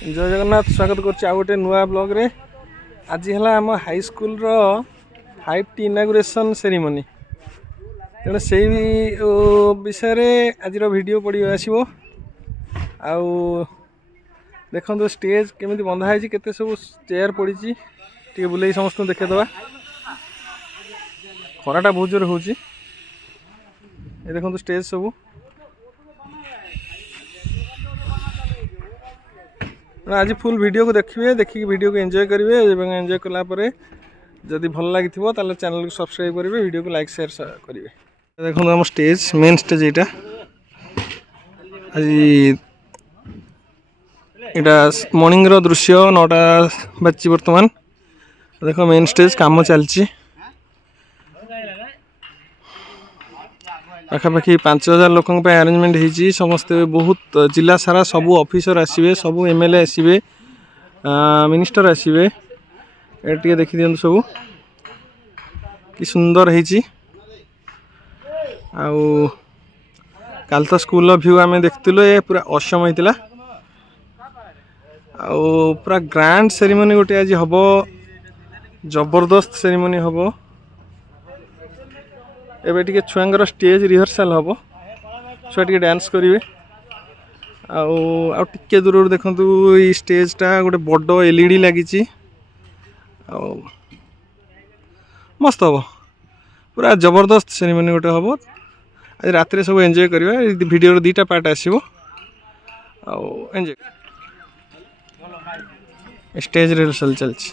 जय जगन्नाथ स्वागत करछि आ गोटे नुआ ब्लॉग रे। आज है आम हाई स्कूल रो 5th इनागुरेशन सेरेमनी तेणु से विषय रे आज वीडियो पड़ी आसो आउ देखो स्टेज केमी बंधा है केते सब चेयर पड़ी टे बुले समस्त देखेदवा। खराटा बहुत जोर होची देखो स्टेज सब आज फुल वीडियो को देखिए देखिए वीडियो को एंजॉय करेंगे और एंजॉय कलापर जदि भल लगी चैनल को सब्सक्राइब करेंगे वीडियो को लाइक शेयर करेंगे। देखो आम स्टेज मेन स्टेज यहाँ आज यहाँ मॉर्निंग रो दृश्य 9टा बाजी बर्तमान देखो मेन स्टेज काम चलती पाखापाखि 5000 लोक अरेंजमेंट होती समस्ते बहुत जिला सारा सबू ऑफिसर आसवे सबू एमएलए आसवे मिनिस्टर आसवे टे देखी दिखाँ सब कि सुंदर होती काल तो स्कूल व्यू आम देखु ये पूरा असम होता पूरा ग्रांड सेरेमनी गोटे आज हम जबरदस्त सेरेमनी हम एबे टिके छुआंगर स्टेज रिहर्सल हम छुआ टिके डांस करेंगे टिके दूर देखु ये स्टेजटा गोटे बड़ एलईडी लगी मस्त हम पूरा जबरदस्त सेरेमनी गोटे हम आज रात सब एंजॉय करवा वीडियो 2टा पार्ट आसो एंजॉय स्टेज रिहर्सल चलती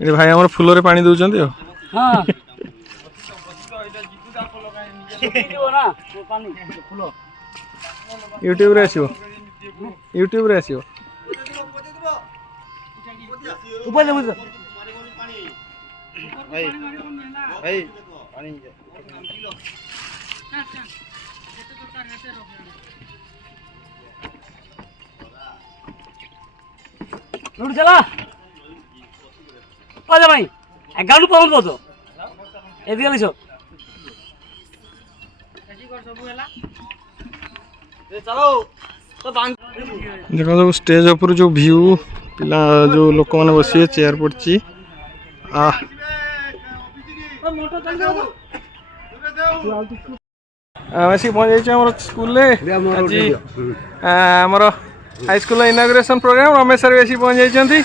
ये भाई हमारे फूल रे पानी दौरान हाँ यूट्यूब रे आसियो यूट्यूब रे आसियो भाई भाई पानी लुट चला आजा भाई एगाउंट पहुंच बोतो एदी गली सो चलो तो देखो जो स्टेज ऊपर जो व्यू पिला जो लोक माने बसिए चेयर पड़ची आसी पहुंच जाइए हमारे स्कूल आज आमर high school inauguration programme Ramesh sir भी पहुंच जाइए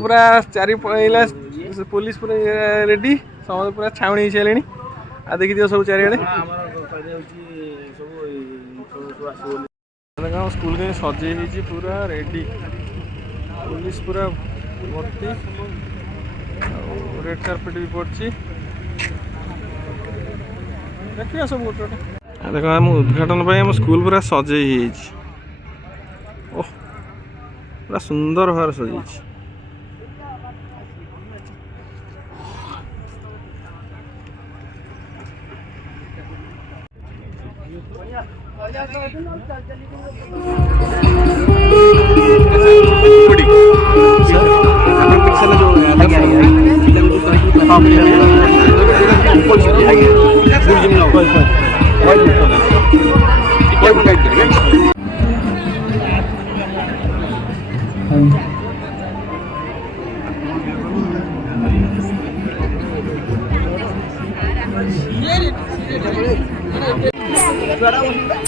पूरा चारि पड़ा पुलिस पूरा रेडी समस्त पूरा छाउणी हो सारे आ देखी दियो सब चारिड़े स्कूल के सजे पूरा रेडी पुलिस पूरा भर्ती रेड कार्पेट भी पड़ी देखिए सब गोटे देख आम उद्घाटन पर आम स्कूल पूरा सजे ओह पूरा सुंदर भाव सजे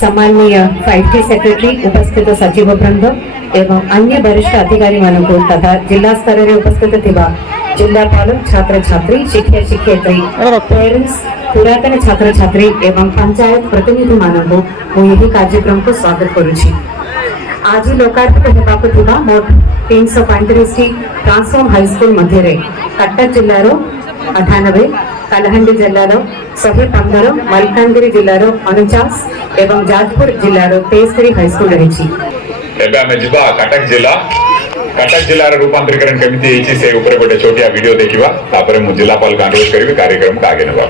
सम्माननीय 5T सेक्रेटरी उपस्थित सचिव वृंद एवं अन्य वरिष्ठ अधिकारी मानक तथा जिला स्तर में उपस्थित थिबा जिलापाल छात्र छात्री शिक्षक शिक्षयित्री पेरेंट्स पुरातन छात्र छात्री एवं पंचायत प्रतिनिधि मानक यही कार्यक्रम को स्वागत करुछि। आज लोकार्पित होबाक थिबा मोट 335 ट्रांसफॉर्म हाई स्कूल मध्य रे कटक जिल्लार 98 कलाहांडी जिल्लार 115 मलकानगिरी जिल्लार 49 एवं जाजपुर जिल्लार 63 हाई स्कूल रही। एबे हमें जिबा कटक जिला रूपांतरीकरण केमिति हेछि से ऊपर गोटे छोटिया वीडियो देखिबा तापर मु जिलापाल का अनुरोध करिवि कार्यक्रम का आगे नबा।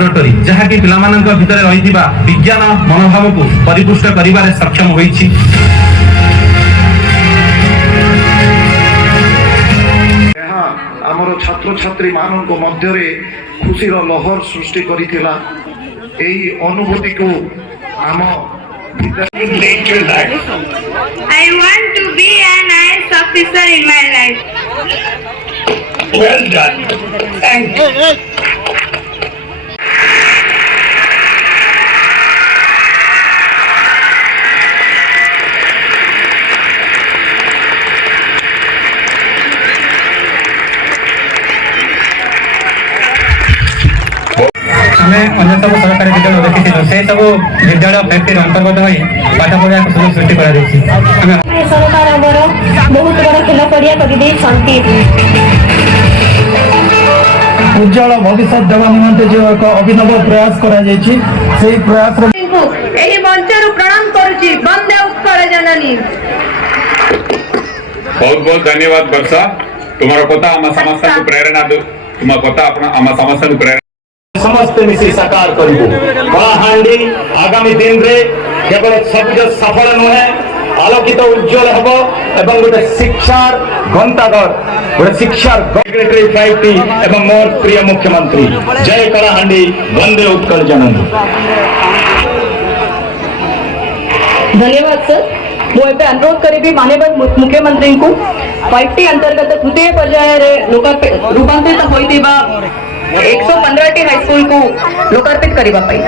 ଲାବୋରେଟୋରୀ ଯାହାକି ପିଲାମାନଙ୍କ ଭିତରେ ରହିଥିବା ବିଜ୍ଞାନ ମନୋଭାବକୁ ପରିପୁଷ୍ଟ କରିବାରେ ସକ୍ଷମ ହୋଇଛି। ଏହା ଆମର ଛାତ୍ରଛାତ୍ରୀ ମାନଙ୍କ ମଧ୍ୟରେ ଖୁସିର ଲହର ସୃଷ୍ଟି କରିଥିଲା। ଏହି ଅନୁଭୂତିକୁ ଆମ I want to be an IAS officer in my life. Well done. Thank you. ଆମେ ଅନ୍ୟ ସବୁ ସରକାରୀ ବିଦ୍ୟାଳୟ ଦେଖିଥିଲୁ ସେ ସବୁ ବିଦ୍ୟାଳୟ ବ୍ୟକ୍ତିର ଅନ୍ତର୍ଗତ ହୋଇ ପାଠ ପଢ଼ିବାକୁ ସୁଯୋଗ ସୃଷ୍ଟି କରାଯାଇଛି। ସରକାର ଆମର ବହୁତ ବଡ଼ ଖେଳ ପଡ଼ିଆ କରିଦେଇଛନ୍ତି। ଉଜ୍ଜଳ ଭବିଷ୍ୟତ ଦେବା ନିମନ୍ତେ ଯେଉଁ ଏକ ଅଭିନବ ପ୍ରୟାସ କରାଯାଇଛି ସେହି ପ୍ରୟାସର ଏହି ମଞ୍ଚରୁ ପ୍ରଣାମ କରୁଛି। ବନ୍ଦେ ଉତ୍କଳ ଜନନୀ। बहुत बहुत धन्यवाद वर्षा तुम्हारा कथा आम समस्त प्रेरणा तुम कथा आम समस्त प्रेरणा ସମସ୍ତେ ମିଶି ସାକାର କରିବୁ। କଳାହାଣ୍ଡି ଆଗାମୀ ଦିନରେ କେବଳ ସବୁଜ ସଫଳ ନୁହେଁ ଆଲୋକିତ ଉଜ୍ଜଳ ହେବ ଏବଂ ଗୋଟେ ଶିକ୍ଷାର ଗନ୍ତାଘର ଗୋଟେ ଶିକ୍ଷାର ସେକ୍ରେଟାରୀ 5ଟି ଏବଂ ମୋର ପ୍ରିୟ ମୁଖ୍ୟମନ୍ତ୍ରୀ ଜୟ କଳାହାଣ୍ଡି ବନ୍ଦେ ଉତ୍କଳ ଜନନୀ। धन्यवाद सर। ମୁଁ ଏବେ ଅନୁରୋଧ କରିବି ମାନ୍ୟବର ମୁଖ୍ୟମନ୍ତ୍ରୀଙ୍କୁ 5ଟି ଅନ୍ତର୍ଗତ ତୃତୀୟ ପର୍ଯ୍ୟାୟରେ ରୂପାନ୍ତରିତ ହୋଇଥିବା 115ଟି ହାଇସ୍କୁଲକୁ ଲୋକାର୍ପିତ କରିବା ପାଇଁ।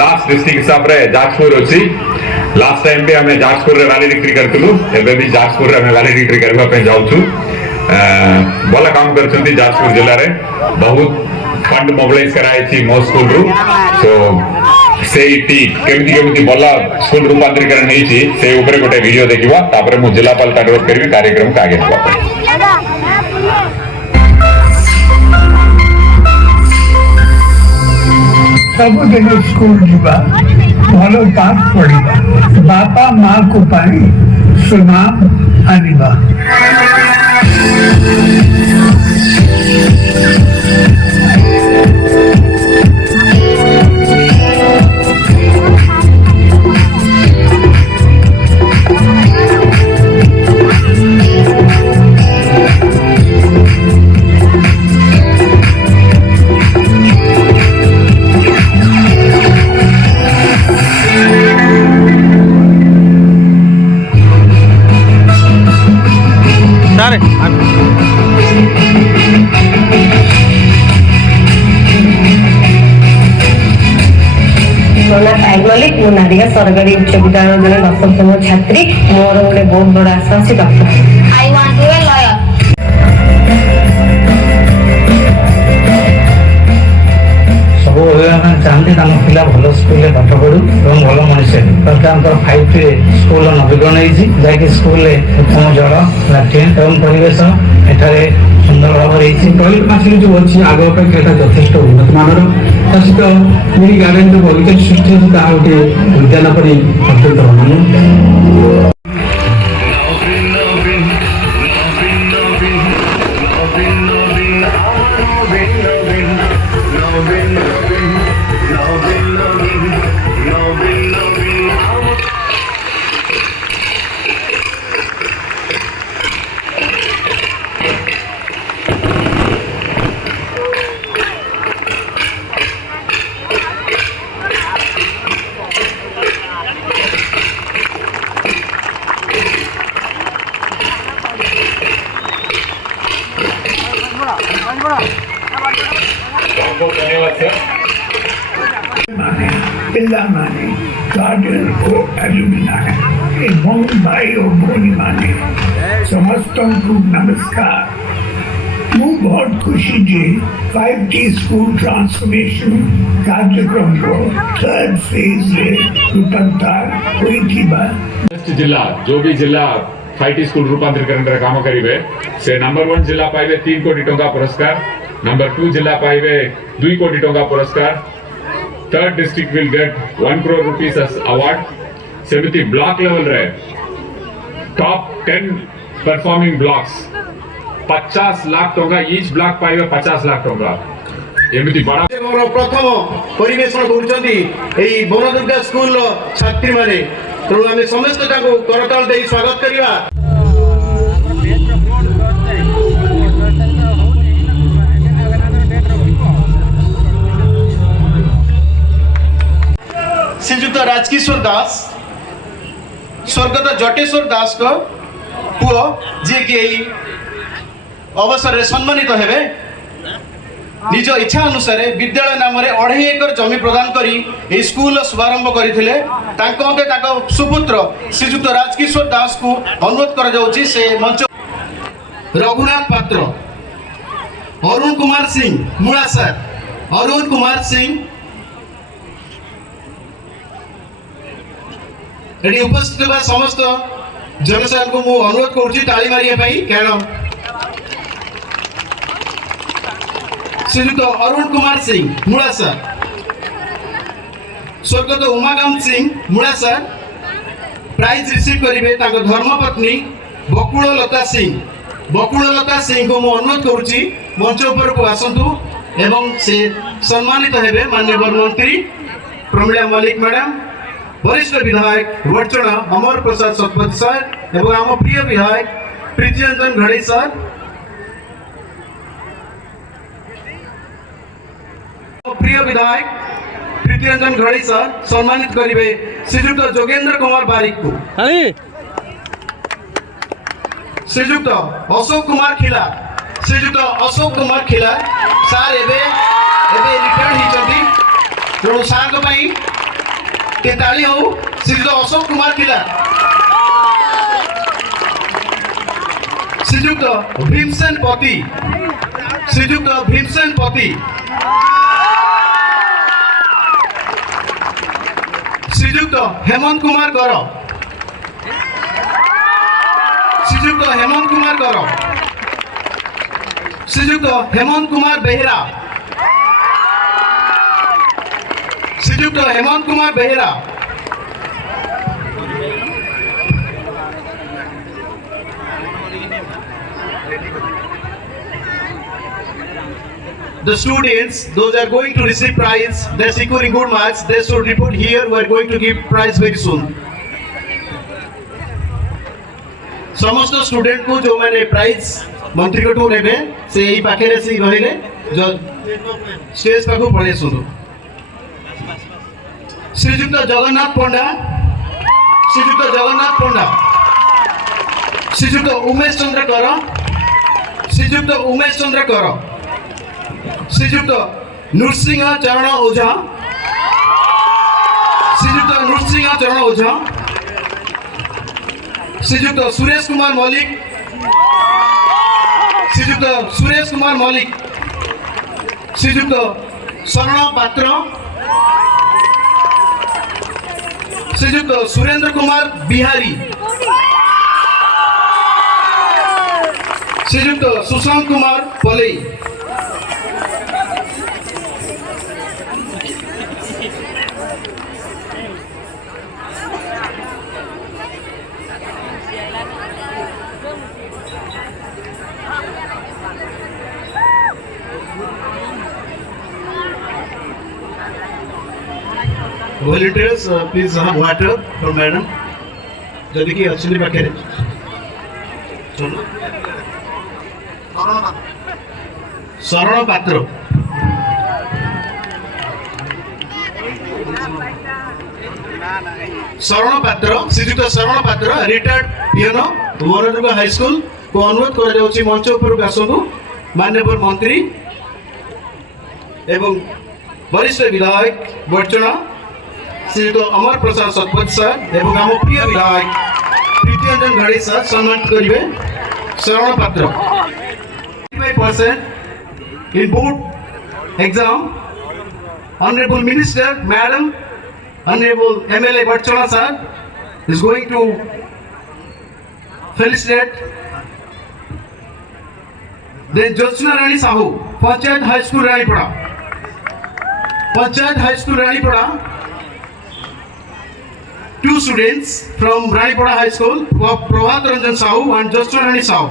लास्ट डिस्ट्रिक्ट हिसाब रे जाजपुर अछि। लास्ट टाइम पे हमें जाजपुर रे वैली डिग्री करतलु एबे भी जाजपुर रे हमें वैली डिग्री करबा पे जाउछु। भला काम करछंती जाजपुर जिल्ला रे बहुत फंड मोबिलाइज कराई छी मो स्कूल रु। सो सेटी केमिति भला स्कूल रूपांतरीकरण हेई छी से ऊपर गोटे वीडियो देखिबा तापर मु जिलापाल का अनुरोध करबी कार्यक्रम का आगे बढ़ा। ସବୁଦିନ ସ୍କୁଲ ଯିବା ଭଲ ପାଠ ପଢିବା ବାପା ମାକୁ ପାଇଁ ସୁନାମ ଆଣିବା। नारिया सरकारी उच्च विद्यालय जन 10वीं छात्री मोर गोटे बहुत बड़ा आशा अच्छी doctor. I want to be a lawyer. ସବୁ ଅଭିଭାବକ ଚାହାନ୍ତି ତାଙ୍କ ପିଲା ଭଲ ସ୍କୁଲରେ ପାଠ ପଢୁ ଏବଂ ଭଲ ମଣିଷ ହେଉ। ସରକାରଙ୍କର 5ଟି ସ୍କୁଲର ନବୀକରଣ ହେଇଛି ଯାହାକି ସ୍କୁଲରେ ଉତ୍ତମ ଜଳ ଲାଟ୍ରିନ୍ ଏବଂ ପରିବେଶ ଏଠାରେ ସୁନ୍ଦର ଭାବରେ ହେଇଛି। ଟଏଲେଟ୍ ଫାସିଲିଟି ଯେଉଁ ଅଛି ଆଗ ଅପେକ୍ଷା ଏଟା ଯଥେଷ୍ଟ ଉନ୍ନତ ମାନର। ତା ସହିତ ମିନି ଗାର୍ଡେନ ଯେଉଁ ବଗିଚା ସୃଷ୍ଟି ହେଉଛି ତାହା ଗୋଟିଏ ଉଦ୍ୟାନ ପରି ଅତ୍ୟନ୍ତ ରମଣୀୟ। पिलामाने गार्डियन को एल्यूमिना है भाई और भोनी माने समस्तଙ୍କୁ नमस्कार। ମୁଁ ବହୁତ ଖୁସି ଯେ 5T ସ୍କୁଲ ଟ୍ରାନ୍ସଫର୍ମେସନ କାର୍ଯ୍ୟକ୍ରମର थर्ड फेज ରେ ରୂପାନ୍ତର ହୋଇଥିବା जिला जो भी जिला 5T स्कूल रूपांतरीकरण काम करेंगे से नंबर 1 जिला पाइबे 3 कोटी टंका पुरस्कार, नंबर 2 जिला पाइबे 2 कोटी टंका पुरस्कार, third district will get 1 crore rupees as award। सेमिति ब्लॉक लेवल रे टॉप 10 परफॉर्मिंग ब्लॉक्स 50 लाख टंका ईच ब्लॉक पाइबे 50 लाख टंका एमिति बड़ा प्रथम परिवेशन करुछंती एई बनदुर्गा स्कूल रो छात्री माने तेणु आम समस्त करताल दे स्वागत करवा। श्रीजुक्त राजकिशोर दास स्वर्गत जटेश्वर दास को पुओ जी कि अवसर में सम्मानित हेबे। निज इच्छा अनुसार विद्यालय नाम 2.5 एकर जमी प्रदान करी स्कूल शुभारंभ करथिले। सुपुत्र श्रीजुक्त राजकिशोर दास को अनुरोध कर जाउची से मंच रघुनाथ पात्र, अरुण कुमार सिंह मुड़ा सर, अरुण कुमार सिंह एडी उपस्थित समस्त जनसाधारण को मु अनुरोध करूची ताली मारिया पई। कारण श्रीयुक्त अरुण कुमार सिंह मुड़ा सर, स्वर्गत उमाकांत सिंह मुड़ा सर प्राइज रिसीव करेंगे धर्मपत्नी बकुललता सिंह। बकुललता सिंह को मुझे अनुरोध करुच्ची मंच उपर को आसतु एवं से सम्मानित हेबे माननीय मंत्री प्रमिला मल्लिक मैडम, वरिष्ठ विधायक वर्चना अमर प्रसाद शतपथी सर एवं आम प्रिय विधायक प्रीति रंजन घड़े सर, प्रिय विधायक प्रीति रंजन घड़ी सर सम्मानित करेंगे श्रीजुक्त जोगेंद्र कुमार बारिक को, श्रीजुक्त अशोक कुमार खिला, श्रीजुक्त अशोक कुमार खिला सार एबे रिटायर्ड होती तेणु सार ताली हो। श्रीजुक्त अशोक कुमार खिला, श्रीजुक्त भीमसेन पति, श्रीजुक्त भीमसेन पति, श्रीजुक्त Hemant Kumar Gar, Srijukta Hemant Kumar Gar, Srijukta Hemant Kumar Behera, Srijukta Hemant Kumar Behera, the students, those are going to receive prize, they are securing good marks, they should report here. We are going to give prize very soon. समस्त स्टूडेंट को जो मैंने प्राइज मंत्री को नेबे से यही पाखे से रहिले जो स्टेज पाखु पड़े सुनो। श्रीजुक्त जगन्नाथ पंडा, श्रीजुक्त जगन्नाथ पंडा, श्रीजुक्त उमेश चंद्र कर, श्रीजुक्त उमेश चंद्र कर, श्रीजुक्त नृसिंह चरण ओझा, श्रीजुक्त नृसिंह चरण ओझा, श्रीजुक्त सुरेश कुमार मल्लिक, श्रीजुक्त सुरेश कुमार मल्लिक, श्रीजुक्त शरण पात्र, श्रीजुक्त सुरेंद्र कुमार बिहारी, श्रीजुक्त सुशांत कुमार पलई, volunteers please have water for madam जदि कि अच्छी पाखे शरण पात्र, शरण पात्र, श्रीजुक्त शरण पात्र रिटायर्ड पियोनो बनदुर्गा हाई स्कूल को अनुरोध कर मंच उपरक आसतु। माननीय मंत्री एवं वरिष्ठ विधायक वर्चना श्रीयुक्त अमर प्रसाद शतपथी सर एवं आम प्रिय विधायक प्रीति रंजन घड़े सर सम्मानित करिवे शरण पात्र 5% in board exam. Honorable Minister, Madam, Honorable MLA Bachchala sir is going to felicitate. Then Jyotsna Rani Sahu, Panchayat High School Ranipada. Panchayat High School Ranipada. 2 students from Ranipada High School, Prabhat Ranjan Sahu and Jyotsna Rani Sahu.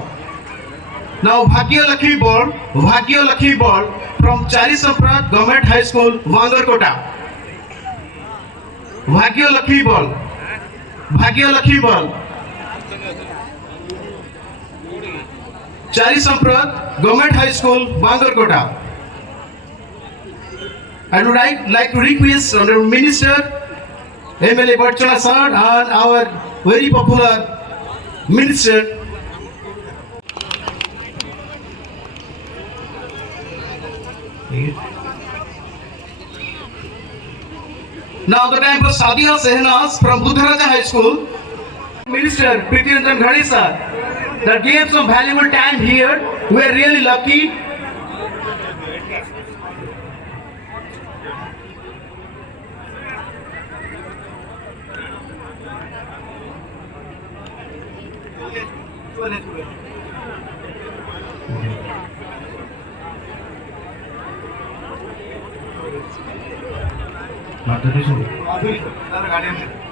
Now Bhagya Lakshmi Ball from Chari Samprat Government High School, Vangarkota. Bhagya Lakshmi Ball. Chari Samprat Government High School, Vangarkota. I would like to request Honorable Minister, MLA Bachchala sir and our very popular Minister. Now the time for Sadia Sehnaz from Buddharaja High School. Minister Priti Ranjan Ghadi sir that gave some valuable time here. We are really lucky.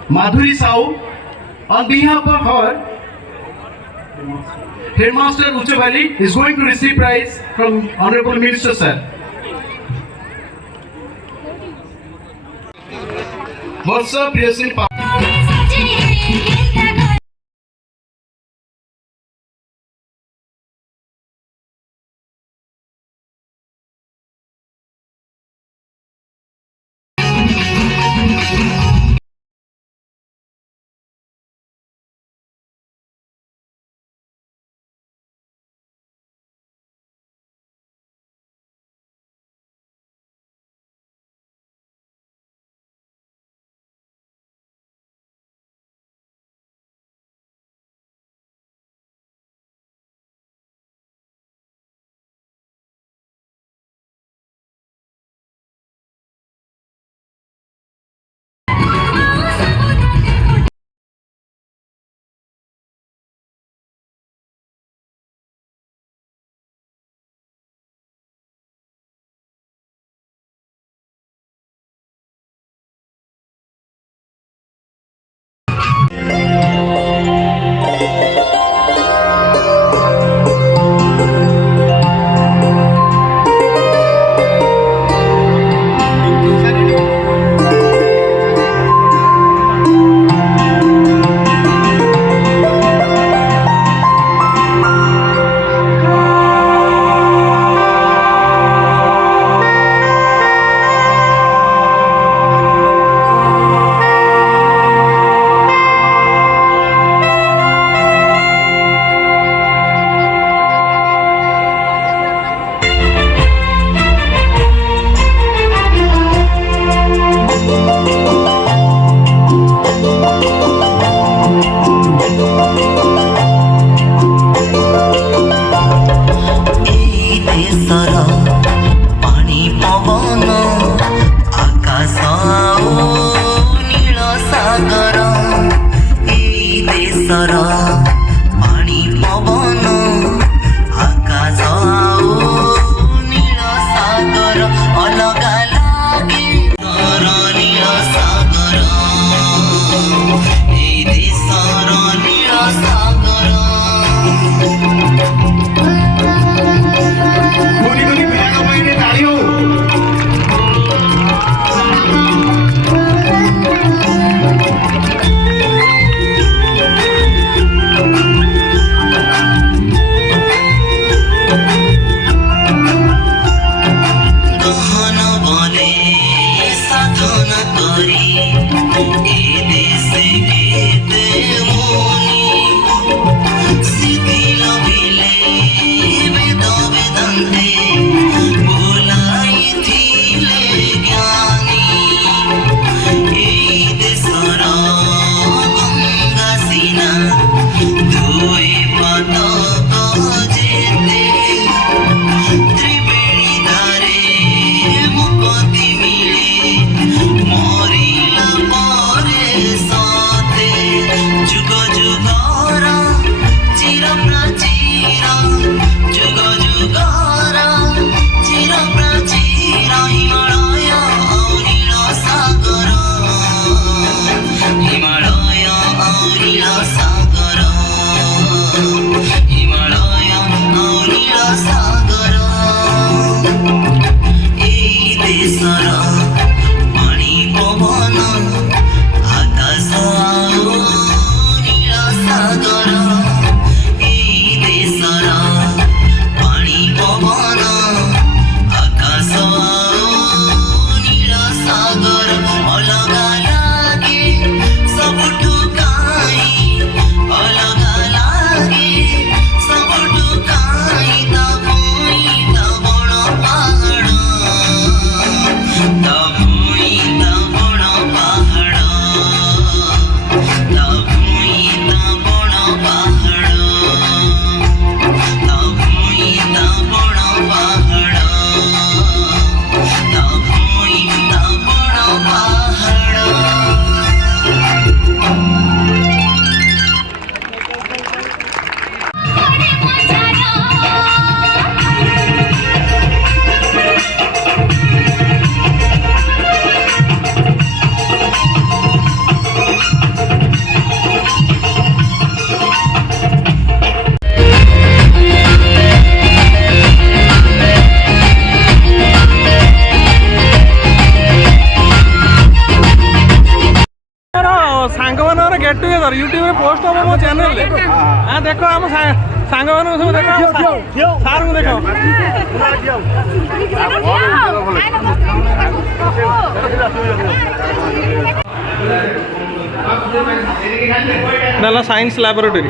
Madhuri Sahu, on behalf of her, Headmaster Uchavali is going to receive prize from Honorable Minister sir. Varsha Priyasin Bole सांग मान get together YouTube में post हम मो channel हाँ देख आम सांग मान सब देख सार को देख ना साइंस लैबोरेटरी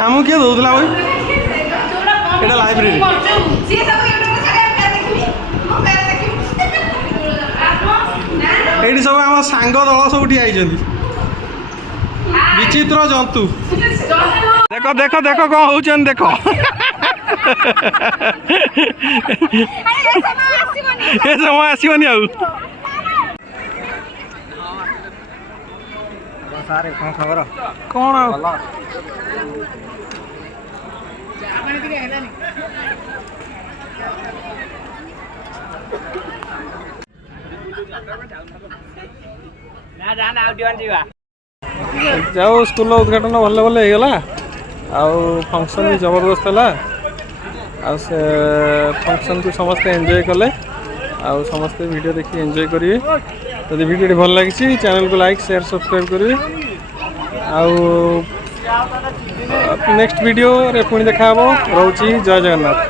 आमको किए दौला भाई ये लाइब्रेरी ये सब आम सांग दल सब ठिया विचित्र जंतु देख देख देख कौन हो देख ये समय आसबनी आ खबर कौन जाओ स्कूल उद्घाटन भले भले होगला फंक्शन भी जबरदस्त है से फंक्शन को समस्ते एंजॉय कले समस्ते वीडियो देखिए एंजॉय करेंगे जब वीडियो भल लगी चैनल को लाइक शेयर सब्सक्राइब करेंगे नेक्स्ट वीडियो रे पुणी देखा रोची जय जगन्नाथ।